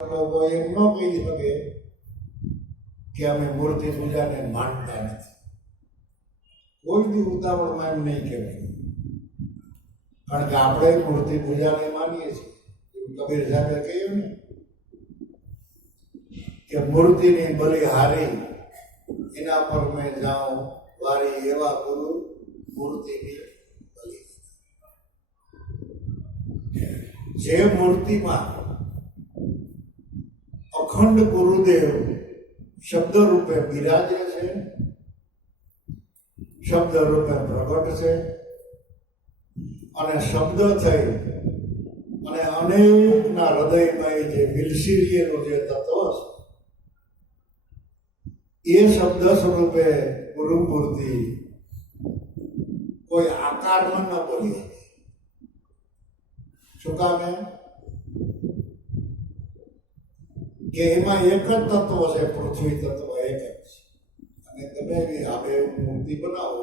લોકો એમ ન કહી શકે કે અમે મૂર્તિ પૂજાને માનતા નથી. કોઈ દી ઉતાવળમાં એમ નહીં કહેવાય, કારણ કે આપણે મૂર્તિ પૂજાને માનીએ છીએ. કબીર સાહેબે કહ્યું ને કે મૂર્તિની બલિહારી એના પર મેં જાઉં વારી, એવા ગુરુ મૂર્તિની બલિ. જે મૂર્તિમાં અખંડ ગુરુદેવ શબ્દ રૂપે બિરાજે છે, શબ્દ રૂપે પ્રગટ છે, અને શબ્દ થઈ અને અનેકના હૃદયમાં જે વિલસીરીએનું જે તત્વ છે, એ શબ્દ સ્વરૂપે ગુરુમૂર્તિ કોઈ આકારમાં ન બોલી હતી. શું કામે? કે એમાં એક જ તત્વ છે, પૃથ્વી તત્વ એક જ છે. અને તમે એવી આવે મૂર્તિ બનાવો,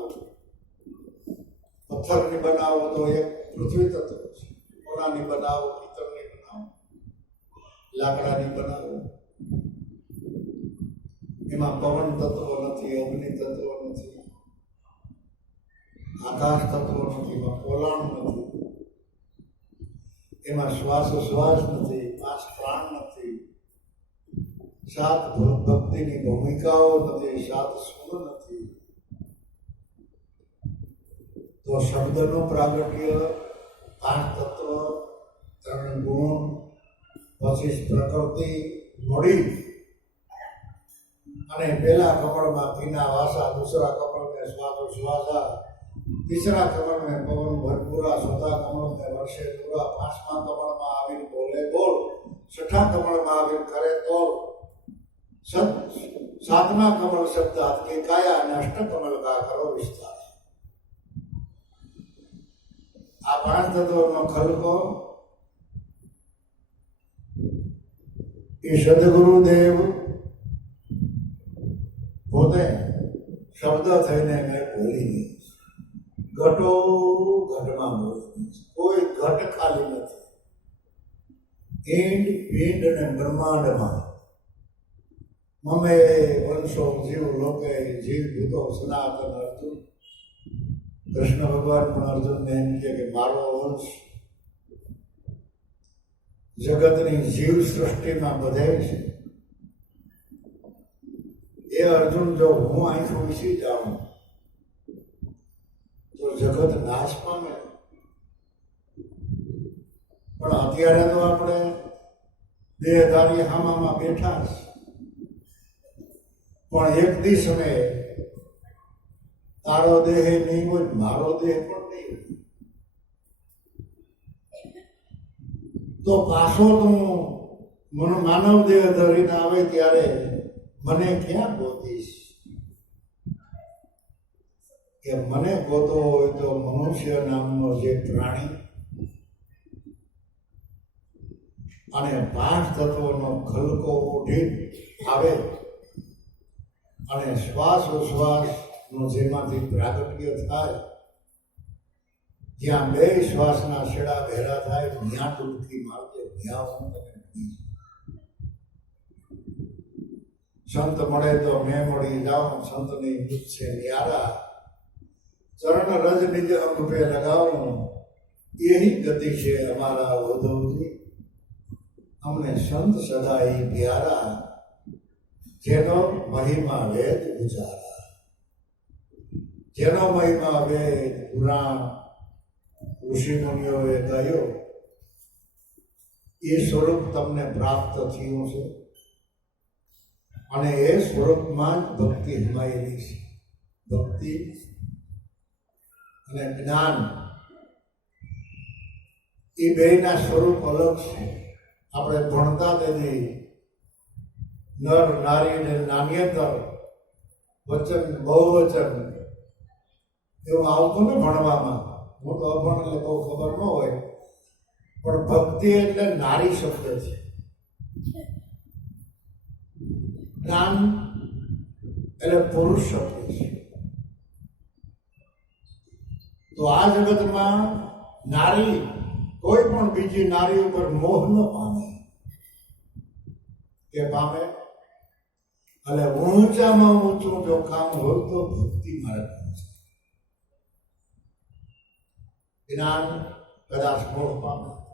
પથ્થરની બનાવો તો એક પૃથ્વી તત્વ છે. સોનાની બનાવો, પિત્તળની બનાવો, લાકડાની બનાવો, એમાં પવન તત્વ નથી, અગ્નિ તત્વ નથી, આકાશ તત્વ નથી, એમાં પોલાણ નથી, એમાં શ્વાસોશ્વાસ નથી, પાંચ પ્રાણ નથી, સાત ભક્તિની ભૂમિકાઓ નથી, સાત સુર નથી. તો શબ્દનું પ્રાગટ્ય, પાંચ તત્વ, ત્રણ ગુણ, પછી પ્રકૃતિ મળી અને પેલા કમળમાં પીના વાસા, દૂસરા કમળ में श्वासोश्वासा, तीसरा कमल में पवन भरपूरा, चौथा कमल में वर्षे पूरा, पांचमा कमल में आविर बोले बोल, छठा कमल में आविर करे तोल, सातमा कमल शब्द हाथ की काया અને અષ્ટ કમલ કા કરો વિસ્તાર. આ પાંચ તત્વોનો ખલકો એ સદગુરુદેવ પોતે શબ્દ થઈને મેં બોલી ઘટો ઘટમાં બોલી. કોઈ ઘટ ખાલી નથી. ઈંડ પિંડ અને બ્રહ્માંડમાં મમે વંશો જીવ લોકે જીવ ભૂતો સનાતન. અર્જુન, કૃષ્ણ ભગવાન પણ અર્જુનને એમ કહે કે મારો વંશ જગતની જીવ સૃષ્ટિમાં બધાય છે. એ અર્જુન, જો હું અહીંથી વિસી જાઉં તો જગત નાશ પામે. પણ અત્યારે તો આપણે દેહધારી હામામાં બેઠા છે, પણ એક દી સમયે તારો દેહ નહીં હોય, મારો દેહ પણ નહીં હોય, તો પાછો તું માનવ દેહ ધરીને આવે ત્યારે મને ક્યાં ગોતીશ? કે મને ગોતો હોય તો મનુષ્ય નામનો જે પ્રાણી અને પાંચ તત્વોનો ખલકો ઉઠી આવે અને શ્વાસોશ્વાસનો જેમાંથી પ્રાગટ્ય થાય, જ્યાં બે શ્વાસના છેડા ભેરા થાય, ત્યાં ડૂબકી મારજે, ત્યાં હું તમે ભૂલી જાઉં. સંત મળે તો મેં મળી જાઉં, સંતની મૃત છે ન્યારા, ચરણ રજ નિજ અંગ પે લગાવું, यही गति છે અમારા ઉદ્ધવજી. અમને સંત સદાઈ પ્યારા, જેનો મહિમા વેદ ઉચારા. જેનો મહિમા વેદ પુરાણ ઋષિ મુનિઓએ કહ્યો, એ સ્વરૂપ તમને પ્રાપ્ત થયું છે અને એ સ્વરૂપમાં જ ભક્તિ હિમાયેલી છે. ભક્તિ અને જ્ઞાન એ બેના સ્વરૂપ અલગ છે. આપણે ભણતા તેથી નર નારી ને નાન્યતર વચન બહુવચન એવું આવતું ને ભણવામાં. હું તો અભણ એટલે બહુ ખબર ન હોય, પણ ભક્તિ એટલે નારી શબ્દ છે, જ્ઞાન એટલે પુરુષ શબ્દ છે. તો આ જગતમાં નારી કોઈ પણ બીજી નારી ઉપર મોહ ન પામે. એ પામે. અને ઊંચામાં ઊંચું જો કામ હોય તો ભક્તિ માર્ગનું છે. જ્ઞાન કદાચ મોક્ષ પામે,